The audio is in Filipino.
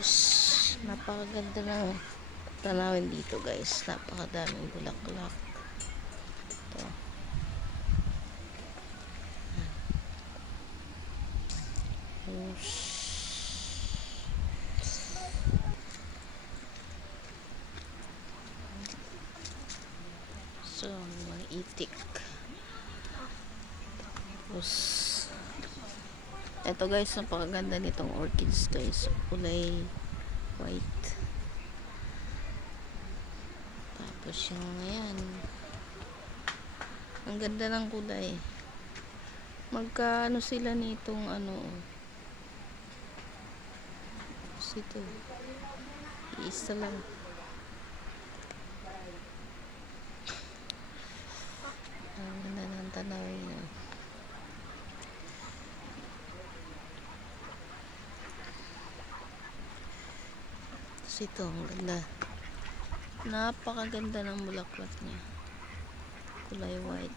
guys, napakaganda ng tanawin dito guys, napakadaming bulaklak. Ito. So, mga itik. Tapos ito guys, napakaganda nitong orchids guys, kulay white. Tapos yung ayan, ang ganda ng kulay. Magkaano sila nitong ano, ito isa lang. Ang ganda ng tanawin niya. Ito, ang ganda. Napakaganda ng bulaklak niya. Kulay white.